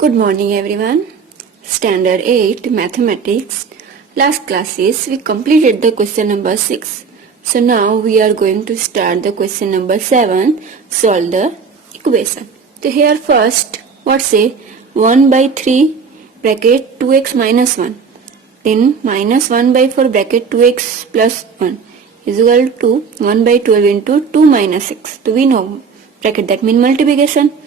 Good morning everyone. Standard 8 Mathematics. Last classes we completed the question number 6. So now we are going to start the question number 7. Solve the equation. So here first what say 1 by 3 bracket 2x minus 1. Then minus 1 by 4 bracket 2x plus 1 is equal to 1 by 12 into 2 minus 6. So we know bracket that means multiplication.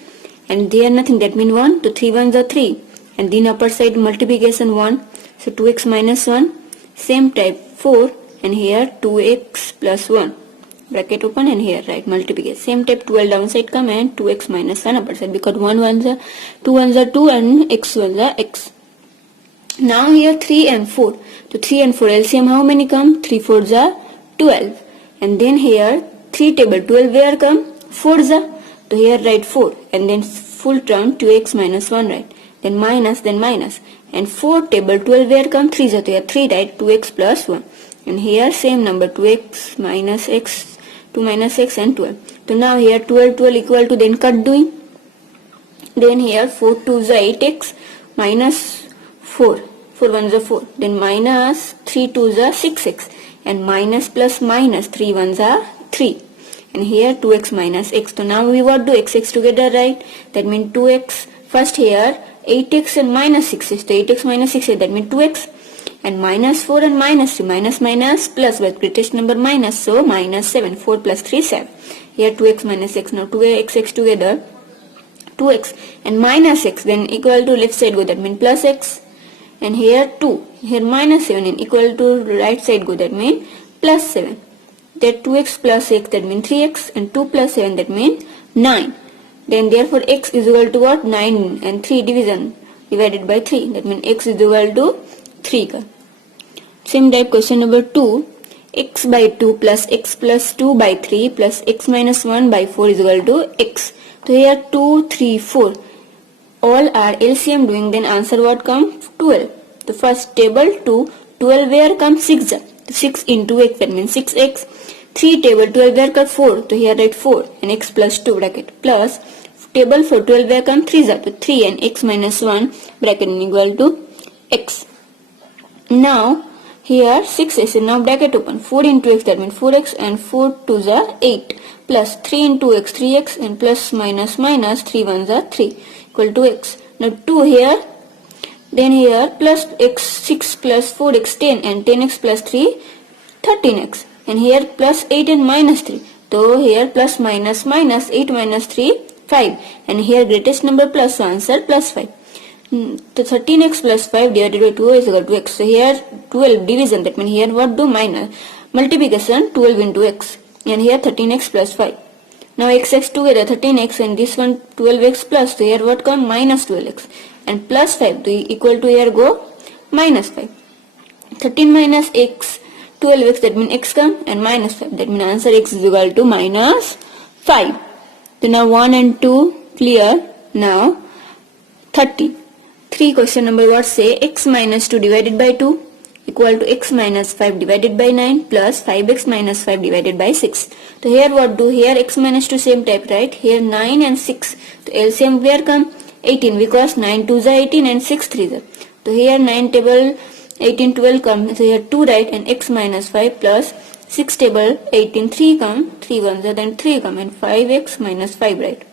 And there nothing, that means 1, so 3 ones are 3, and then upper side multiplication 1, so 2x minus 1, same type 4, and here 2x plus 1, bracket open, and here right multiplication, same type 12 downside come and 2x minus 1 upper side, because 1 ones are 2 ones are 2 and x ones are x. Now here 3 and 4, so 3 and 4 LCM how many come? 3 fours are 12, and then here 3 table 12 where come? 4s are. So here write 4 and then full term 2x minus 1 right, then minus, and 4 table 12 where come? 3 so here 3 right, 2x plus 1, and here same number 2x minus x, 2 minus x and 12. So now here 12 equal to, then cut doing, then here 4 2s are 8x minus 4 1s are 4, then minus 3 2s are 6x, and minus plus minus 3 1s are 3. And here 2x minus x. So now we what do x together, right? That means 2x. First here 8x and minus 6. So 8x minus 6, that means 2x. And minus 4 and minus 3. Minus plus, but greatest number minus. So minus 7. 4 plus 3 7. Here 2x minus x. Now 2x together 2x and minus x. Then equal to left side go, that means plus x. And here 2. Here minus 7 and equal to right side go, that means plus 7. That 2x plus x, that means 3x, and 2 plus 7, that means 9. Then therefore x is equal to what? 9 and 3 division divided by 3, that means x is equal to 3. Same type question number 2. X by 2 plus x plus 2 by 3 plus x minus 1 by 4 is equal to x. So here 2, 3, 4 all are LCM doing, then answer what comes? 12. The first table 2, 12 where comes 6. 6 into x, that means 6x. 3 table 12 where come 4, so here write 4 and x plus 2 bracket plus table for 12 where come 3 so 3 and x minus 1 bracket equal to x. Now here 6x is now bracket open, 4 into x, that means 4x, and 4 2s are 8 plus 3 into x 3x, and plus minus 3 1s are 3 equal to x. Now 2 here, then here plus x 6 plus 4x 10, and 10x plus 3 13x, and here plus 8 and minus 3. So here plus minus 8 minus 3 5, and here greatest number plus, so answer plus 5. So 13x plus 5 divided by 2 is equal to x. So here 12 division, that means here what do? Minus multiplication 12 into x, and here 13x plus 5. Now x together 13x, and this one 12x plus, so here what come? Minus 12x, and plus 5 equal to here go minus 5. 13 minus x 12x, that means x come, and minus 5, that means answer x is equal to minus 5. So now 1 and 2 clear. Now 3 question number what say x minus 2 divided by 2 equal to x minus 5 divided by 9 plus 5x minus 5 divided by 6. So here what do? Here x minus 2 same type, right? Here 9 and 6. So LCM where come? 18, because 9 2s are 18 and 6 3s are. So here 9 table 18 12 come, so here 2 right, and x minus 5 plus 6 table 18 3 come, 3 1s are, then 3 come, and 5x minus 5 right,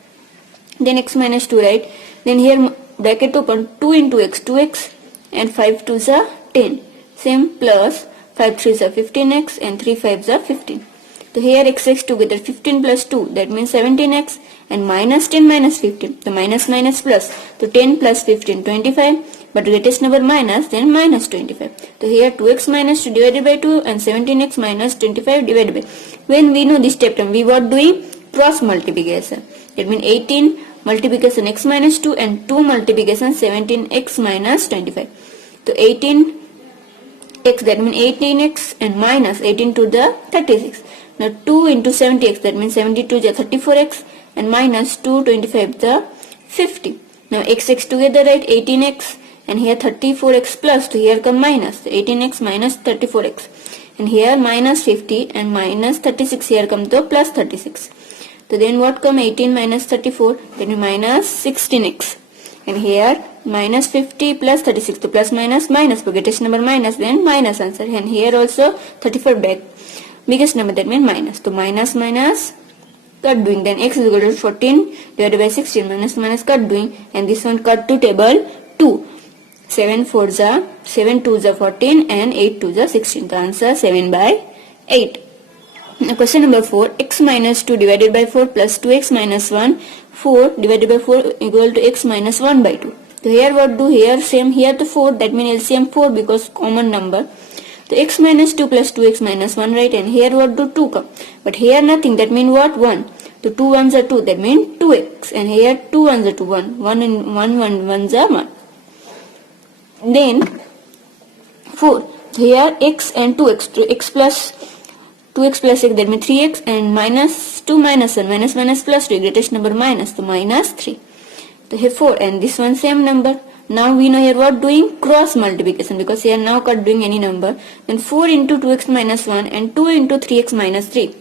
then x minus 2 right, then here bracket open 2 into x 2x, and 5 2s are 10, same plus 5 3s are 15x, and 3 5s are 15. So here x together 15 plus 2, that means 17x, and minus 10 minus 15, the minus plus, so 10 plus 15 25, but greatest number minus, then minus 25. So here 2x minus 2 divided by 2 and 17x minus 25 divided by. When we know this step term, we what doing? Cross multiplication. That means 18 multiplication x minus 2 and 2 multiplication 17x minus 25. So 18x, that means 18x, and minus 18 to the 36. Now 2 into 70x, that means 72 is 34x, and minus 2 25 the 50. Now x together, right? 18x, and here 34x plus, so here come minus 18x minus 34x, and here minus 50 and minus 36, here come to plus 36. So then what come? 18 minus 34, then minus 16x, and here minus 50 plus 36, so plus minus minus, greatest number minus, then minus answer. And here also 34 back, biggest number, that means minus. So minus minus cut doing, then x is equal to 14 divided by 16, minus minus cut doing, and this one cut to table 2. 7 4s are 7 2s are 14 and 8 2s are 16. The answer 7 by 8. Now question number 4, x minus 2 divided by 4 plus 2x minus 1, 4 divided by 4 equal to x minus 1 by 2. So here what do, here same, here to 4, that means LCM 4 because common number. So x minus 2 plus 2x minus 1, right, and here what do, 2 come, but here nothing, that means what, 1. So 2 ones are 2, that means 2x, and here 2 ones are 2, 1, 1 and 1 ones are 1. Then 4, here x and 2x, 2x plus 2x, that means 3x, and minus 2 minus 1, minus minus plus 2, greatest number minus, so minus 3. So here 4, and this one same number. Now we know here what doing, cross multiplication, because here now cut doing any number. Then 4 into 2x minus 1 and 2 into 3x minus 3.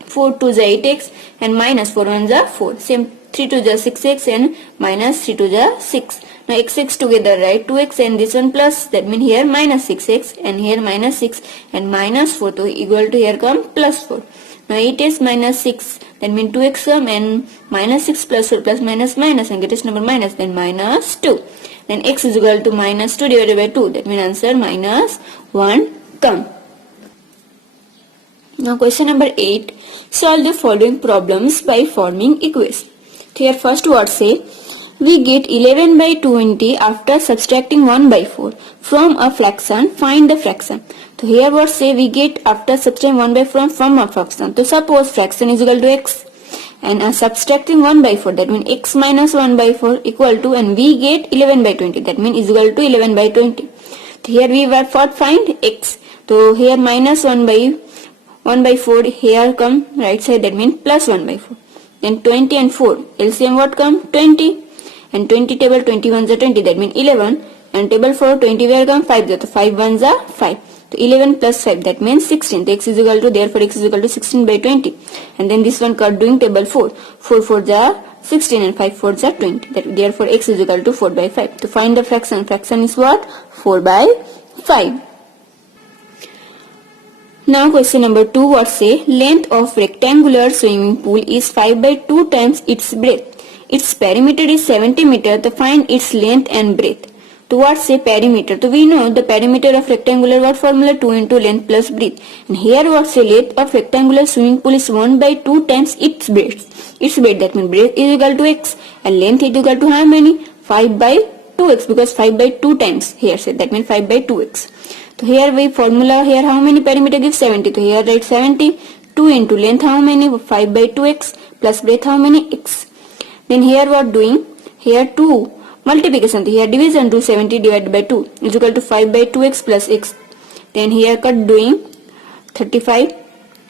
4 2s are 8x and minus 4 1s are 4. Same 3 2s are 6x and minus 3 2s are 6. Now x together, right, 2x and this one plus, that means here minus 6x and here minus 6 and minus 4, so equal to here come plus 4. Now 8x minus 6, that means 2x come, and minus 6 plus 4 plus minus minus, and greatest number minus, then minus 2. Then x is equal to minus 2 divided by 2, that means answer minus 1 come. Now question number 8, solve the following problems by forming equation. Here first word say, we get 11 by 20 after subtracting 1 by 4 from a fraction, find the fraction. So here what say, we get after subtracting 1 by 4 from a fraction. So suppose fraction is equal to x and subtracting 1 by 4, that means x minus 1 by 4 equal to, and we get 11 by 20, that means is equal to 11 by 20. So here we were for find x. So here minus 1 by 4, here come right side, that means plus 1 by 4. Then 20 and 4, LCM what come, 20. And 20 table 21s are 20, that means 11, and table 4 20 where come 5, so 5 ones are 5. So 11 plus 5, that means 16. So x is equal to, therefore x is equal to 16 by 20. And then this one cut doing table 4, 4 4s are 16 and 5 4s are 20. Therefore x is equal to 4 by 5. To find the fraction, fraction is what, 4 by 5. Now question number 2, what say, length of rectangular swimming pool is 5 by 2 times its breadth. Its perimeter is 70 meter, to find its length and breadth. To what say perimeter? So we know the perimeter of rectangular, what formula, 2 into length plus breadth. And here what say, length of rectangular swimming pool is 1 by 2 times its breadth. Its breadth, that means breadth is equal to x and length is equal to how many? 5 by 2x, because 5 by 2 times here say, that means 5 by 2x. So here we formula, here how many perimeter gives 70. So here write 70, 2 into length how many, 5 by 2x plus breadth how many, x. Then here what doing, here 2 multiplication, here division, 270 divided by 2 is equal to 5 by 2x plus x. Then here cut doing 35,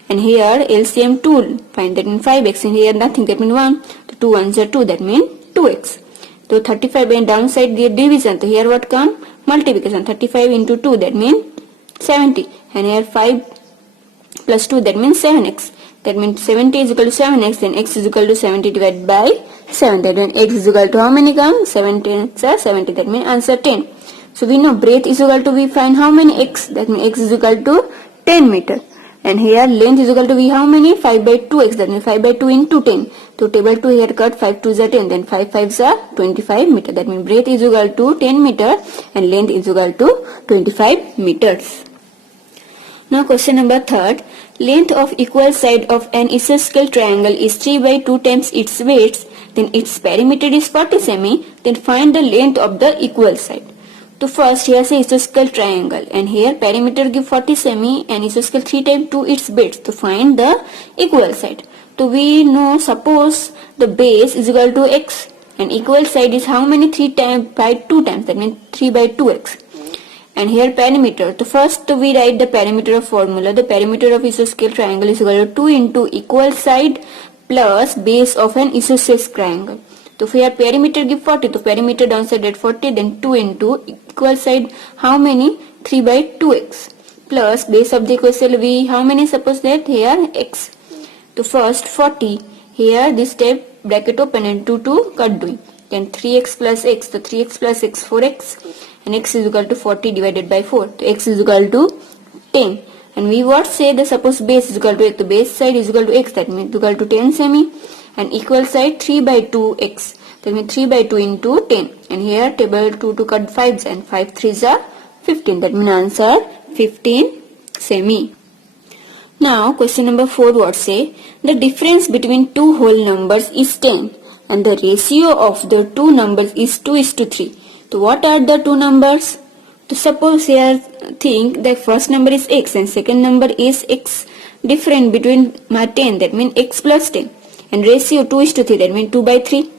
and here LCM 2, find, that means 5x, and here nothing, that means 1, so 2 ones are 2, that means 2x. So 35 by downside the division, so here what come, multiplication, 35 into 2, that means 70, and here 5 plus 2, that means 7x. That means 70 is equal to 7x, then x is equal to 70 divided by 7. That means x is equal to how many come? 70, 70. That means answer 10. So we know breadth is equal to, we find how many x? That means x is equal to 10 meter. And here length is equal to, we how many? 5 by 2x. That means 5 by 2 into 10. So table 2 here cut, 5 2s are 10. Then 5 5s are 25 meter. That means breadth is equal to 10 meter and length is equal to 25 meters. Now question number 3, length of equal side of an isosceles triangle is 3 by 2 times its weights, then its perimeter is 40 semi, then find the length of the equal side. So first here say isosceles triangle, and here perimeter give 40 semi and isosceles 3 times 2 its base, to find the equal side. So we know, suppose the base is equal to x and equal side is how many, 3 times by 2 times, that means 3 by 2x. And here perimeter, so first we write the perimeter of formula. The perimeter of isosceles triangle is equal to 2 into equal side plus base of an isosceles triangle. So here perimeter give 40, so perimeter downside at 40, then 2 into equal side how many, 3 by 2x plus base of the equation we how many, suppose that here x. So first 40, here this step bracket open and 2 to cut doing. then 3x plus x, so 3x plus x 4x, and x is equal to 40 divided by 4, so x is equal to 10. And we what say the suppose base is equal to x, the base side is equal to x, that means equal to 10 semi, and equal side 3 by 2 x, that means 3 by 2 into 10, and here table 2 to cut 5s, and 5 3s are 15, that means answer 15 semi. Now question number 4 what say, the difference between two whole numbers is 10 and the ratio of the two numbers is 2:3. So what are the two numbers? To suppose here think the first number is x and second number is x different between 10, that means x plus 10, and ratio 2:3, that means 2 by 3.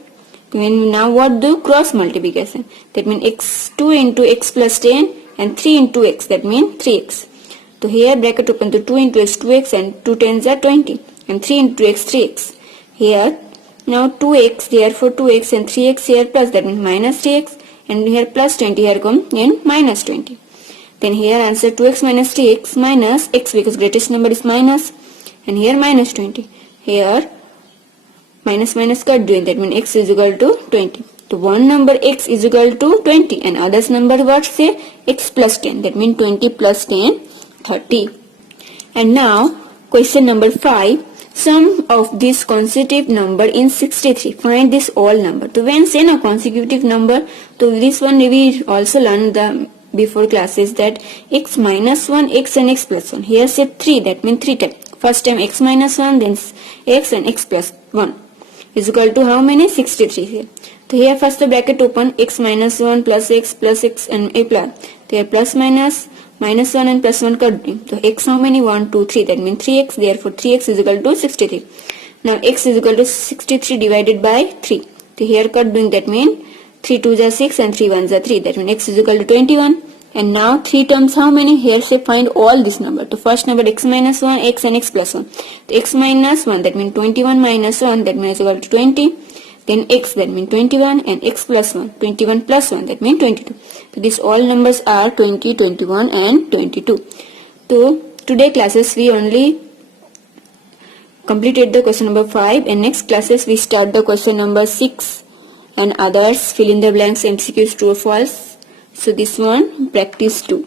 When now what do cross multiplication, that means x2 into x plus 10 and 3 into x, that means 3x. So here bracket open to 2 into x 2x and 2 tens are 20 and 3 into x 3x. Here now 2x, therefore 2x and 3x here plus, that means minus 3x, and here plus 20 here come in minus 20. Then here answer 2x minus 3x minus x, because greatest number is minus, and here minus 20. Here minus minus cut doing, that means x is equal to 20. So one number x is equal to 20 and others number what say x plus 10, that means 20 plus 10 30. And now question number 5, sum of this consecutive number in 63, find this all number. So when say a consecutive number, so this one we also learned the before classes that x minus 1, x and x plus 1. Here say 3, that means 3 times. First time x minus 1, then x and x plus 1 is equal to how many? 63 here. So here first the bracket open, x minus 1 plus x and a plus. There plus minus 1 and plus 1 cut doing. So x how many? 1 2 3, that means 3x, therefore 3x is equal to 63. Now x is equal to 63 divided by 3. So here cut doing, that means 3 2s are 6 and 3 1s are 3, that means x is equal to 21. And now 3 terms how many? Here say find all this number. The first number x minus 1, x and x plus 1. So x minus 1, that means 21 minus 1, that means equal to 20. Then x, that means 21, and x plus 1, 21 plus 1, that means 22. So these all numbers are 20, 21 and 22. So today classes we only completed the question number 5, and next classes we start the question number 6 and others, fill in the blanks, MCQs, true or false. So this one practice 2.